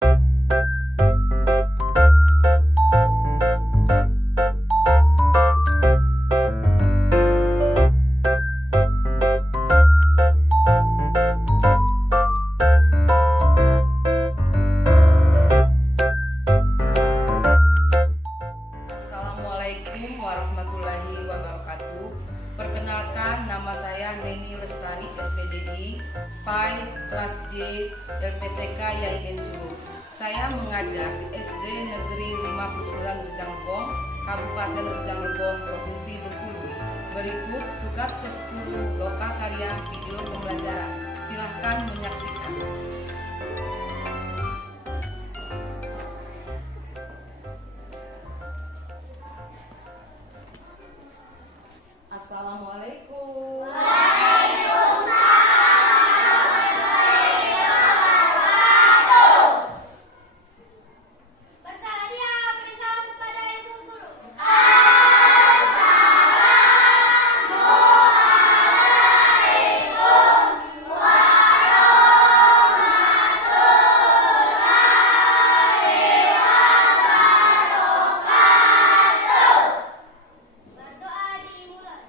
Assalamualaikum warahmatullahi wabarakatuh. Perkenalkan, nama saya Neni Lestari, SPDI, PAI kelas J, LPTK YIN Curug. Saya mengajar di SD Negeri 59 Rejang Lebong, Kabupaten Rejang Lebong, Provinsi Bengkulu. Berikut tugas ke-10 lokal karya video pembelajaran. Silahkan menyaksikan. Assalamualaikum. Bersedia bersalam kepada ibu guru. Berdoa dimulai.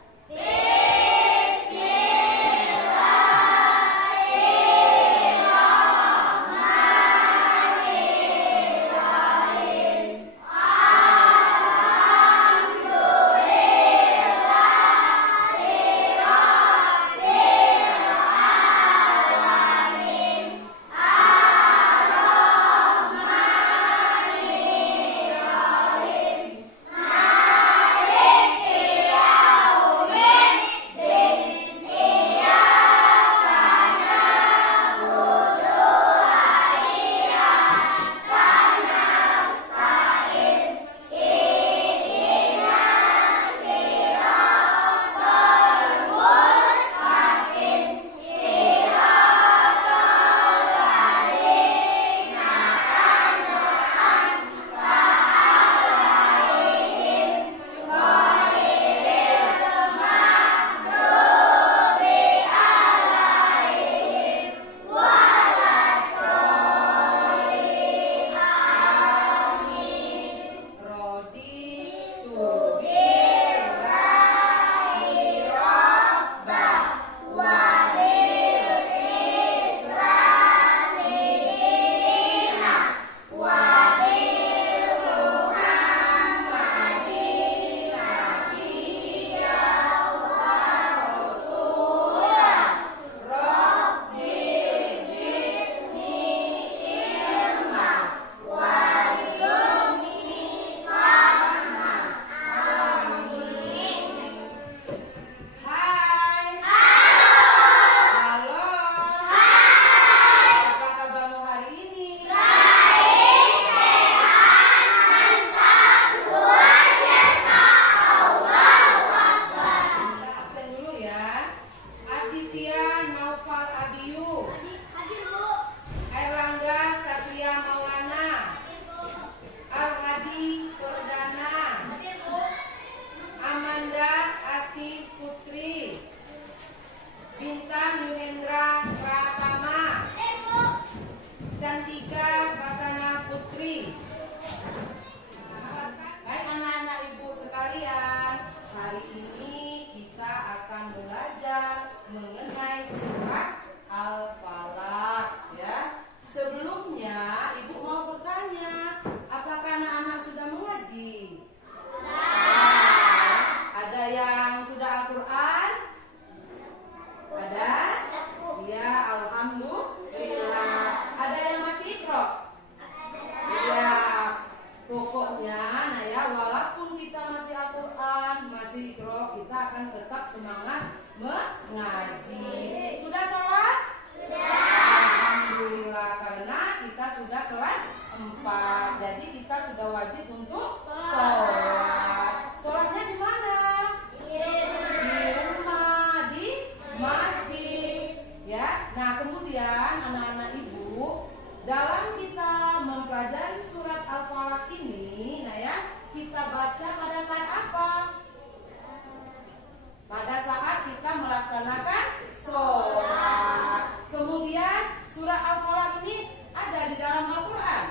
Baik anak-anak ibu sekalian, hari ini kita akan belajar mengenai surat Al-Falaq ya. Sebelumnya ibu mau bertanya, apakah anak-anak sudah mengaji? Ada yang sudah Al-Quran? Ada? Ya, alhamdulillah. Ada yang masih Iqra? Ya, pokoknya nah ya, walaupun kita masih Al-Quran, masih Iqra, kita akan tetap semangat mengaji. Sudah sholat? Sudah. Alhamdulillah, karena kita sudah kelas 4. Jadi kita sudah wajib untuk sholat. Sholatnya di mana? Di rumah, di masjid. Ya, nah kemudian anak-anak ibu, dalam kita mempelajari surat Al-Falaq ini, nah ya, kita baca pada saat apa? Pada saat kita melaksanakan sholat. Kemudian surat Al-Falaq ini ada di dalam Al-Quran.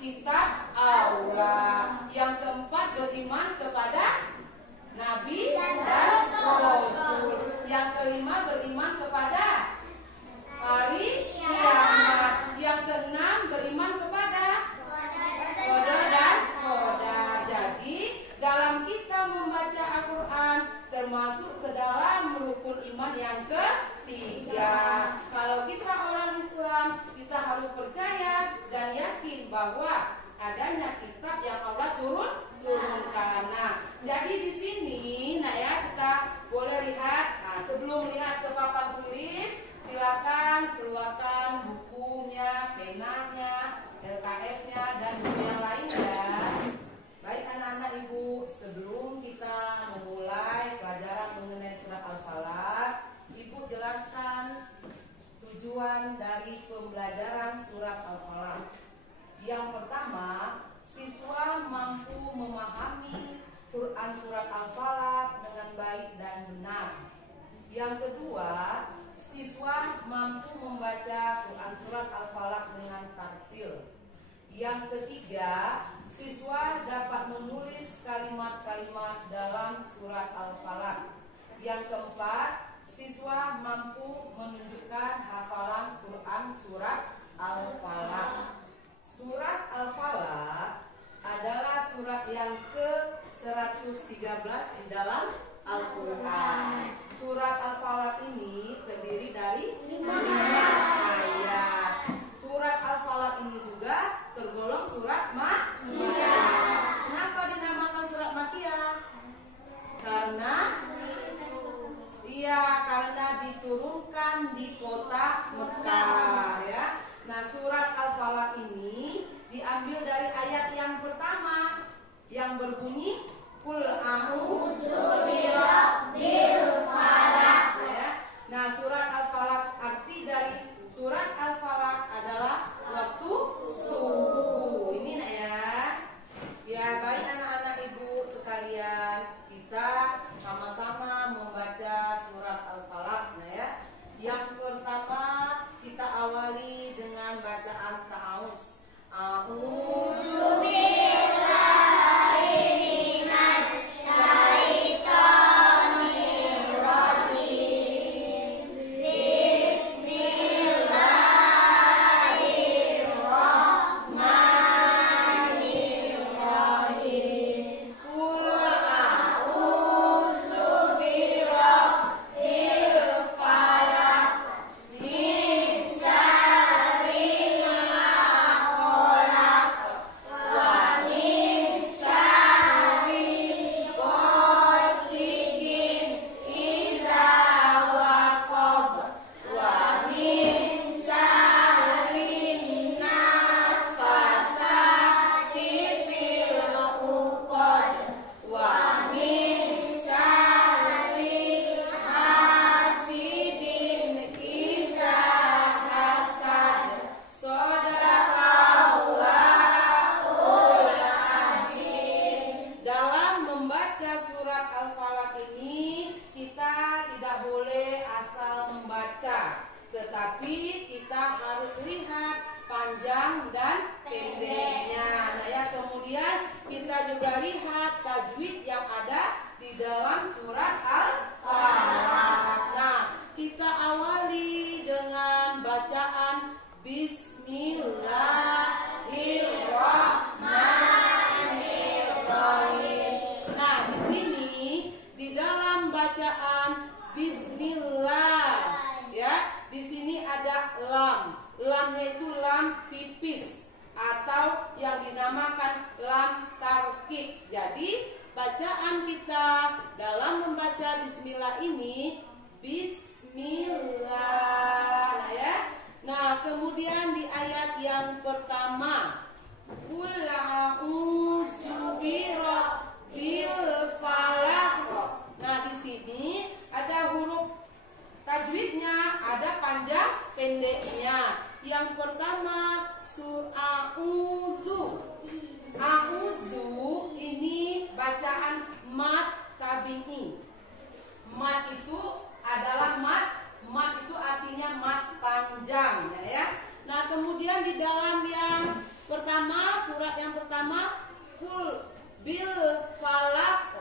kitab Allah. Yang keempat, beriman kepada Nabi dan Rasul. Yang kelima, beriman kepada hari kiamat. Yang keenam, beriman kepada qada dan qadar. Jadi dalam kita membaca Al-Quran termasuk ke dalam rukun iman yang ketiga. Kalau kita orang Islam, kita harus percaya dan yakin bahwa adanya kitab yang Allah turunkan. Nah, jadi di sini, kita boleh lihat. Nah, sebelum lihat ke papan tulis, silakan keluarkan bukunya, penanya, LKS-nya, dan buku yang lainnya. Baik anak-anak ibu, sebelum kita memulai pelajaran mengenai surat Al-Falaq, ibu jelaskan tujuan dari pembelajaran surat Al-Falaq. Yang pertama, siswa mampu memahami Quran surat Al-Falaq dengan baik dan benar. Yang kedua, siswa mampu membaca Quran surat Al-Falaq dengan tartil. Yang ketiga, siswa dapat menulis kalimat-kalimat dalam surat Al-Falaq. Yang keempat, siswa mampu menunjukkan hafalan Quran surat Al-Falaq. Surat Al-Falaq adalah surat yang ke-113 di dalam Al-Quran. Surat Al-Falaq ini terdiri dari 5 ayat. Surat Al-Falaq ini juga tergolong surat Makkiyah. Kenapa dinamakan surat Makkiyah? Karena diturunkan di kota Mekah, ya. Nah, surat Al-Falaq ini diambil dari ayat yang pertama yang berbunyi Qul a'udzu birabbil falaq, ya. Nah, surat Al-Falaq, arti dari surat Al-Falaq adalah waktu subuh. Ini ya, baik anak-anak ibu sekalian, kita sama-sama membaca surat Al-Falaq. Yang pertama kita awali dengan bacaan ta'awuz. A'udzu billahi minasy syaithanir rajim. Bismillahirrahmanirrahim. Qul a'udzu birabbil falaq min syarri ma khalaq wa min syarri ghasiqin idza waqab wa min syarri naffasati fil 'uqad wa min syarri hasidin idza hasad. Shadaqallahul azim. Dalam membaca surat Al-Falaq ini, kita tidak boleh asal membaca, tetapi kita harus lihat panjang dan pendeknya. Kemudian kita juga lihat tajwid yang ada di dalam surat Al-Falaq. Nah, kita awali dengan bacaan Bismillahirrahmanirrahim. Nah, di sini di dalam bacaan Bismillah, ya, di sini ada lam. Lamnya itu lam tipis atau yang dinamakan lam tarkib. Jadi bacaan kita dalam membaca Bismillah ini Bismillah. surat yang pertama kul bil falaq.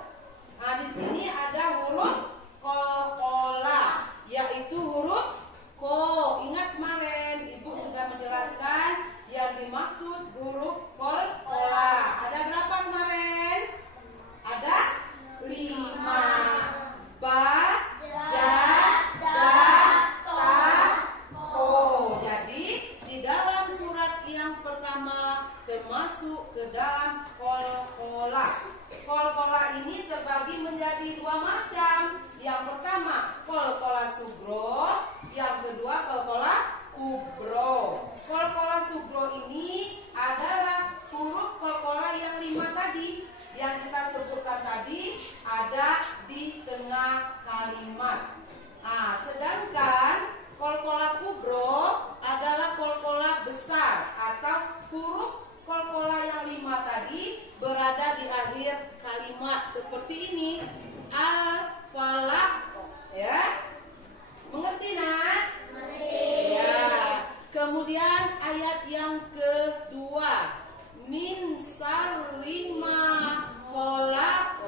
Nah, di sini ada huruf qalqalah, yaitu huruf ko. Ingat kemarin Ibu sudah menjelaskan yang dimaksud huruf qalqalah. Ada berapa kemarin? Ada 5. Ba, ja, da, ta, ko. Jadi di dalam surat yang pertama termasuk ke dalam qalqalah. Qalqalah ini terbagi menjadi 2 macam. Yang pertama qalqalah sugro, yang kedua qalqalah kubro. Qalqalah sugro ini adalah huruf qalqalah yang 5 tadi yang kita sebutkan tadi, ada di tengah kalimat. Nah, sedangkan qalqalah kubro adalah qalqalah besar atau huruf qalqalah yang 5 tadi berada di akhir kalimat seperti ini. Al falaq, ya. Mengerti, Nak? Mengerti. Ya. Kemudian ayat yang kedua, min syarri ma khalaq.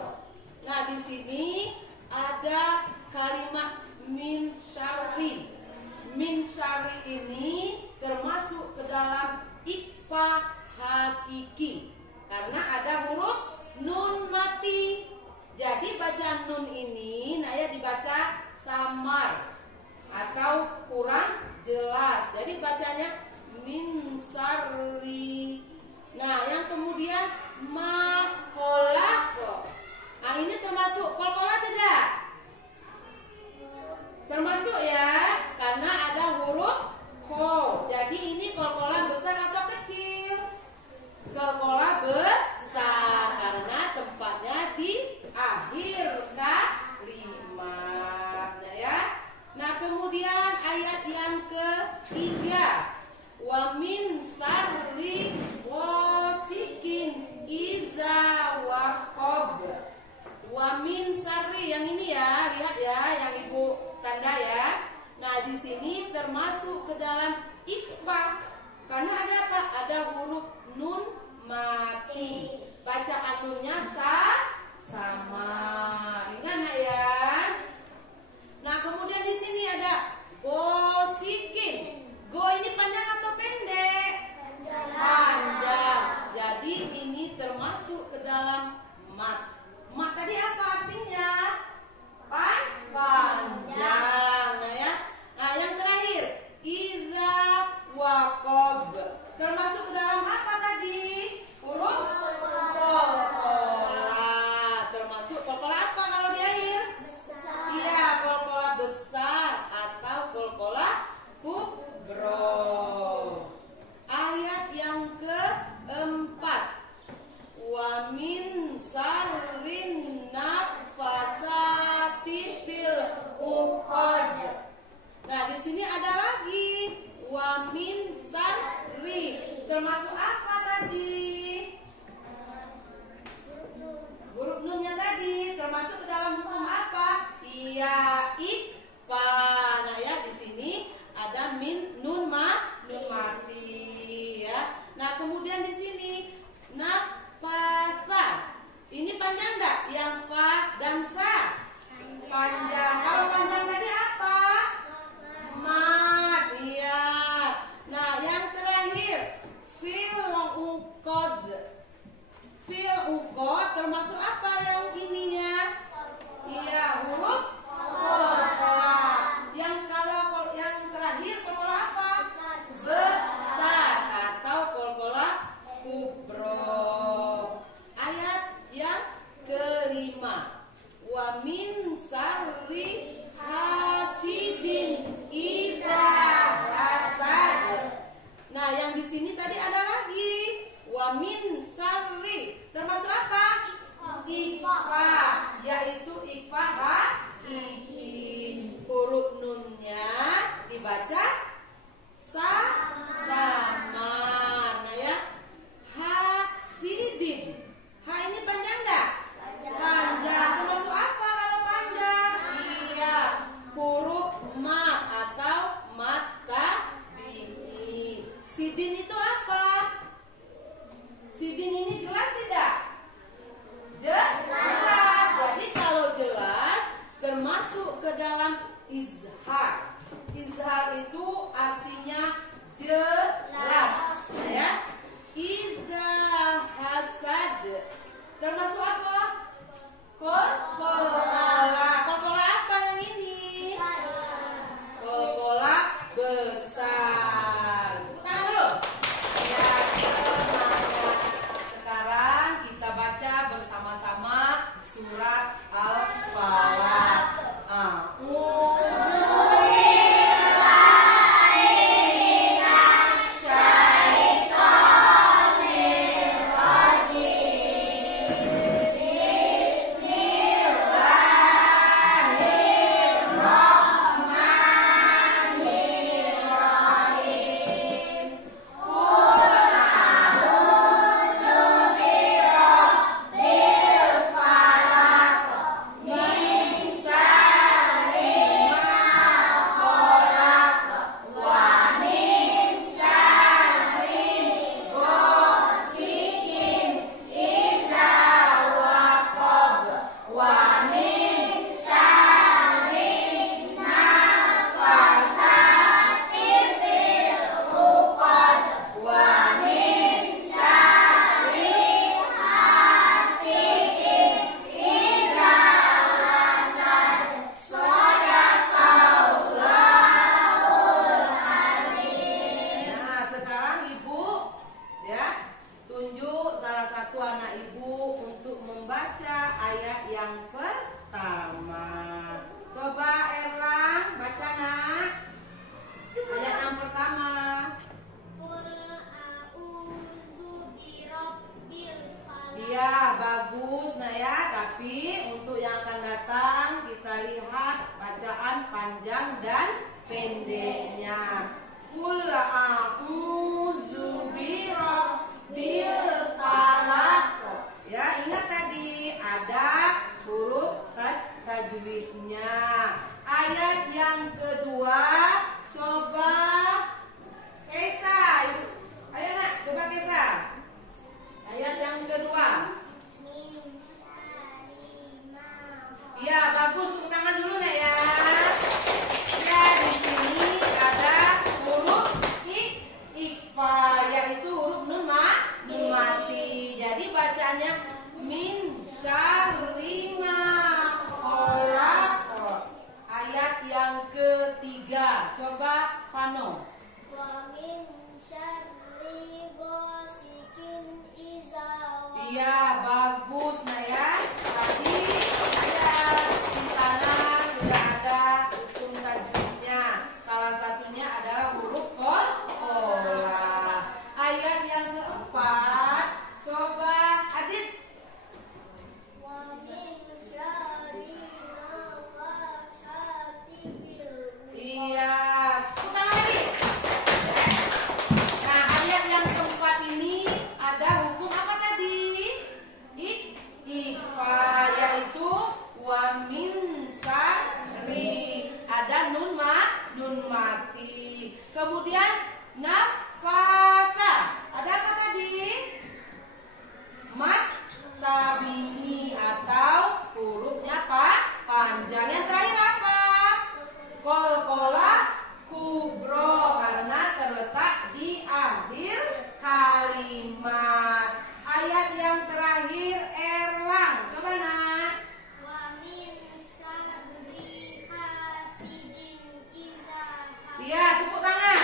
Nah, di sini ada kalimat min syarri. Min syarri ini termasuk ke dalam ikhfa hakiki karena ada huruf nun mati. Jadi bacaan nun ini dibaca samar atau kurang jelas. Jadi bacanya min syarri. Nah, yang kemudian ma khalaq. Nah, ini termasuk qalqalah tidak? Termasuk ya, karena ada huruf ko. Jadi ini qalqalah besar atau kecil? Qalqalah besar karena tempatnya di akhir kalimat, ya. Nah, kemudian ayat yang ketiga, wa min syarri ghasikin iza waqab. Wa min syarri yang ini ya, lihat ya, yang Ibu tanda ya. Nah, di sini termasuk ke dalam ikhfa karena ada apa? Ada huruf nun mati. Bacaan nunnya sama. Ingat nggak ya? Nah, kemudian di sini ada ghasikin. Go ini panjang atau pendek? Panjang. Jadi ini termasuk ke dalam mat. Mat tadi apa artinya? Panjang. Nah ya. Nah, yang terakhir, iza waqab. Termasuk ke dalam apa tadi? Huruf qalqalah. Termasuk qalqalah apa kalau di akhir? Iya, qalqalah besar atau qalqalah kubro. Ayat yang keempat, wa min syarrin nafasati fil uqad. Nah, di sini ada lagi wa min syarri. Termasuk apa tadi? Huruf nunnya tadi termasuk ke dalam hukum apa? Iya, ikhfa. Nah, ya di sini ada min nun mati ya. Nah, kemudian di sini nafasa. Ini panjang enggak? Yang fa dan sa. Panjang. Kalau panjang tadi apa? Mat. Iya. Nah, yang terakhir fil uqad. Fil uqad termasuk apa yang ininya? Iya, huruf qalqalah. Yang kalau yang terakhir qalqalah apa? Besar atau qalqalah kubro. Ayat yang kelima, wa min syarri hasidin idza hasad. Nah, yang di sini tadi ada lagi wa min syarri. Termasuk apa? Ikhfa, yaitu ikhfa hakiki. Huruf nunnya dibaca sama. Nah ya, hasidin. Ha ini panjang enggak? Panjang. Termasuk apa kalau panjang? Iya, huruf ma atau mata bini. Sidin itu apa? Sidin Iya, bagus nah ya. Tadi ya di sana sudah ada rukun tajwidnya. Salah satunya adalah huruf qalqalah. Ayat yang keempat, coba Adit. Wa min syarri nafasati fil Iya, ulang lagi. Nah, ayat yang keempat ini ada hukum apa tadi? Ikfa, yaitu wa min syarri. Ada nun mati. Kemudian nafasa. Ada apa tadi? Mat tabi'i atau hurufnya panjang. Yang terakhir apa? Qalqalah kubro karena terletak di akhir kalimat. Ayat yang terakhir Erlang, coba nak. wa min syarri hasidin idza Iya, tepuk tangan.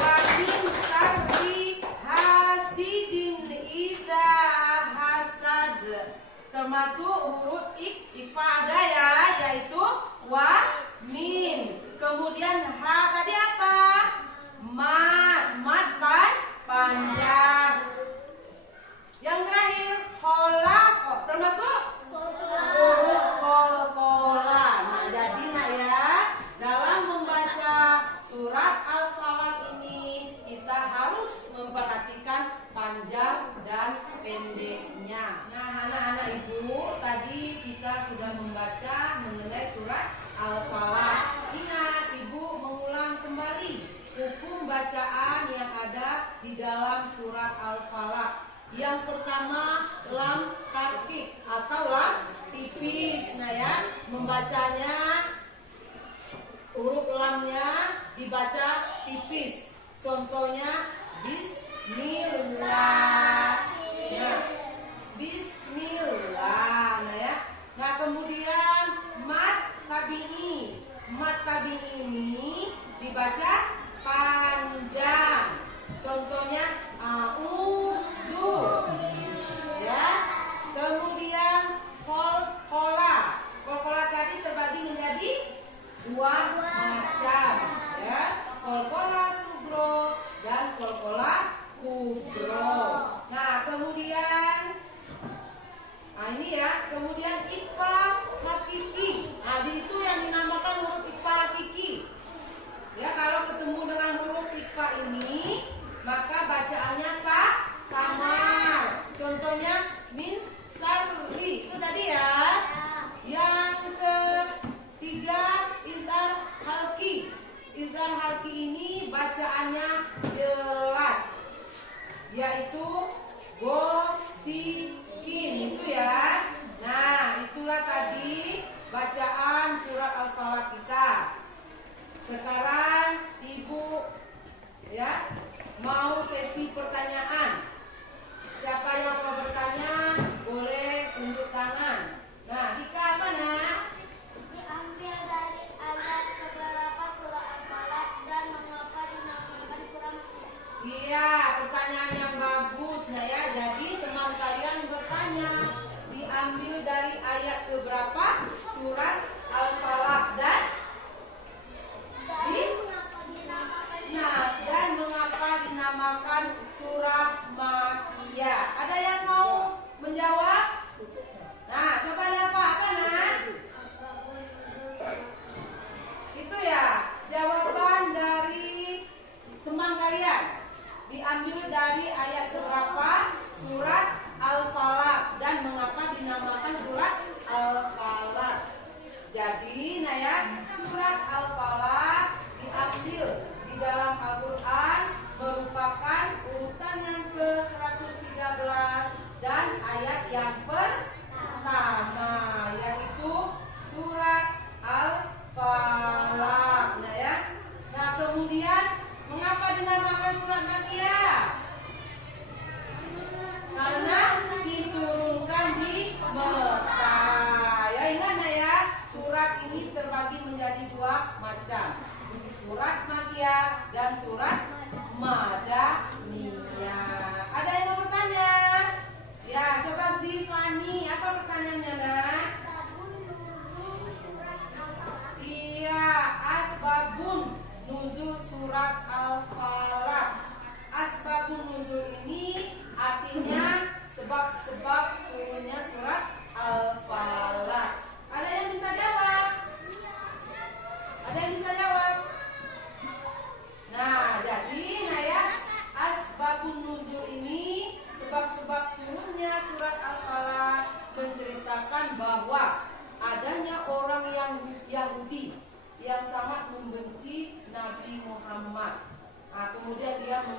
Wa min syarri hasidin idza hasad. Termasuk huruf ikfa ada ya, yaitu wa min. Kemudian ha tadi apa? Mat panjang. Yang terakhir kholaq, termasuk huruf qalqalah. Nah, jadi nak ya, dalam membaca surat Al-Falaq ini kita harus memperhatikan panjang dan pendeknya. Nah, anak-anak ibu, tadi kita sudah membaca mengenai surat Al-Falaq. Ingat, ibu mengulang kembali hukum bacaan yang ada di dalam surat Al-Falaq. Yang pertama, lam tarkik atau lam tipis. Nah ya, membacanya huruf lamnya dibaca tipis. Contohnya bismillah. Nah, bismillah. Nah ya. Nah, kemudian mat tabi'i. Mat tabi'i ini dibaca panjang. Contohnya a'udzu. Ya. Kemudian qalqalah. Qalqalah tadi terbagi menjadi dua macam, ya. Qalqalah sugro dan qalqalah kubro. Nah, kemudian ini ya, kemudian ikfa hakiki. Nah, di itu yang dinamakan huruf ikfa hakiki. Ya, kalau ketemu dengan huruf ikfa ini, maka bacaannya samar. Contohnya min syarri. Itu tadi ya. Yang ketiga izhar halki. Izhar halki ini bacaannya jelas, yaitu gosikin. Itu ya. Nah, itulah tadi bacaan surat Al-Falaq kita. Sekarang ibu ya mau sesi pertanyaan. Siapa yang mau bertanya boleh tunjuk tangan. Nah, Dika mana? diambil dari ayat keberapa surah Al-Falaq dan mengapa dinamakan surah Makkiyah? Iya, pertanyaan yang bagus nah ya. Jadi teman kalian bertanya diambil dari ayat keberapa surat Al-Falaq dan dan mengapa dinamakan surah Makkiyah? Ada yang mau menjawab? Nah, coba apa nak? Itu ya jawaban dari teman kalian. Diambil dari ayat keberapa surat Al-Falaq dan mengapa dinamakan surat Al-Falaq. Jadi, nah ya, surat Al-Falaq diambil di dalam Al-Quran merupakan urutan yang ke-113 dan ayat yang pertama, yaitu surat Al-Falaq. Nah ya, nah kemudian mengapa dinamakan surat Makkiyah? Kalau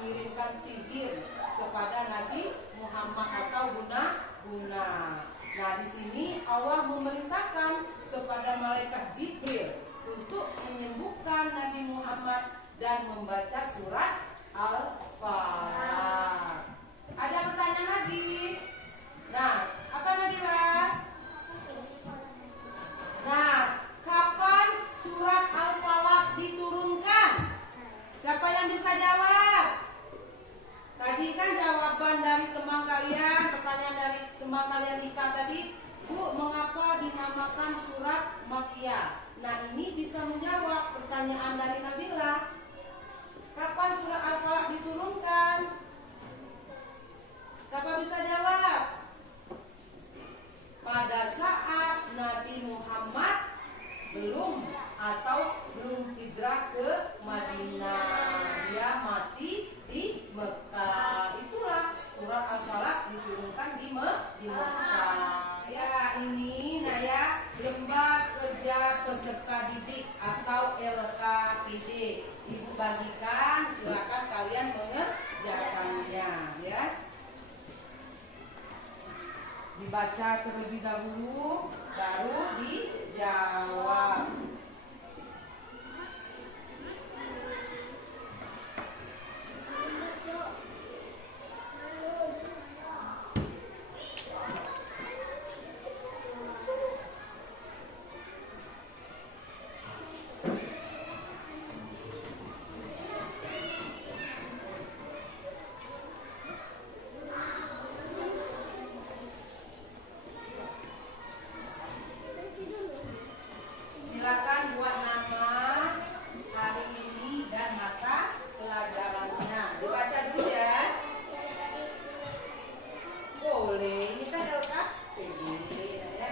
mengirimkan sihir kepada Nabi Muhammad atau guna. Nah, di sini Allah memerintahkan kepada malaikat Jibril untuk menyembuhkan Nabi Muhammad dan membaca surat Al-Falaq. Ada pertanyaan lagi? Nah, apa Nabila? Nah, kapan surat Al-Falaq diturunkan? Siapa yang bisa jawab? Tadi kan jawaban dari teman kalian, pertanyaan dari teman kalian Ika tadi, Bu, mengapa dinamakan surat Makkiyah? Nah, ini bisa menjawab pertanyaan dari Nabila. Kapan surat Al-Falaq diturunkan? Siapa bisa jawab? Pada saat Nabi Muhammad belum hijrah ke Madinah, dia masih di Mekah. Itulah surat Al-Falaq diturunkan di Mekah. Ya, ini lembar kerja peserta didik atau LKPD. Ibu bagikan, silakan kalian mengerjakannya ya. Dibaca terlebih dahulu, baru dijawab. Silakan buat nama hari ini dan mata pelajarannya. Dibaca dulu ya. Boleh. Ini kan LKPD ya.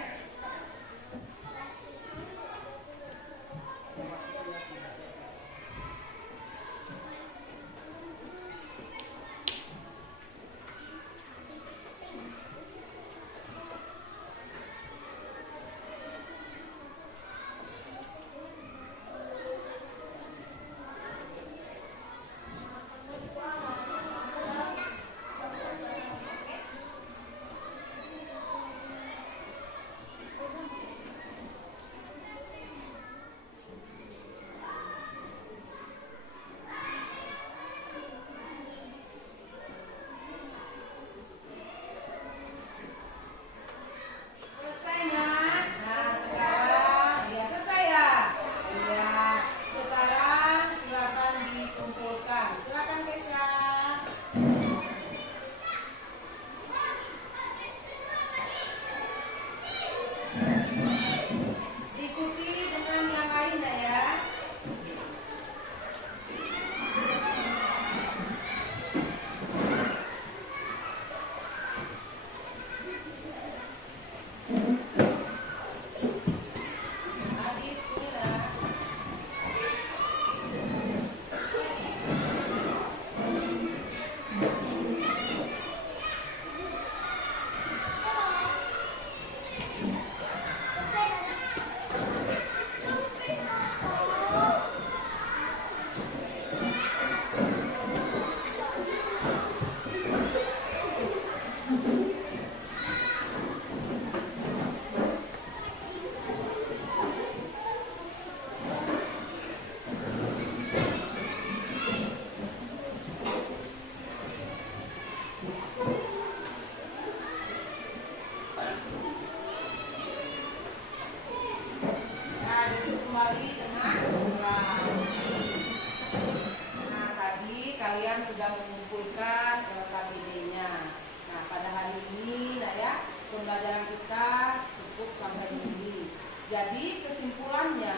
Sudah mengumpulkan LKPD-nya. Nah, pada hari ini pembelajaran kita cukup sampai di sini. Jadi kesimpulannya,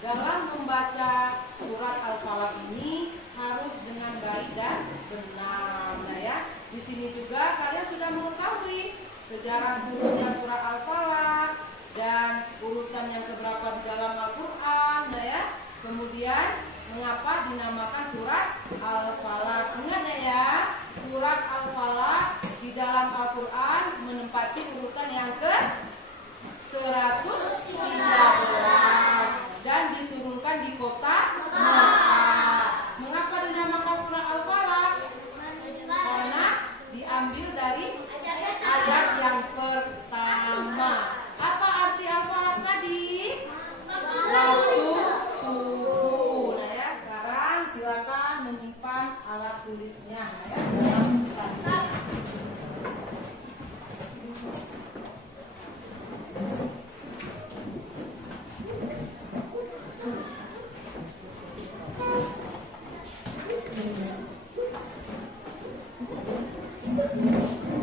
dalam membaca surat Al-Falaq ini harus dengan baik dan benar. Nah ya, di sini juga kalian sudah mengetahui sejarah dulunya surat Al-Falaq dan urutan yang keberapa di dalam Al-Quran. Nah ya, kemudian mengapa dinamakan surat Al-Falaq? Ingat ya, surat Al-Falaq di dalam Al-Quran menempati urutan yang ke 113 dan diturunkan di kota Mekah. Mengapa dinamakan surat Al-Falaq? Nah, ya, dalam bahasa Thank you.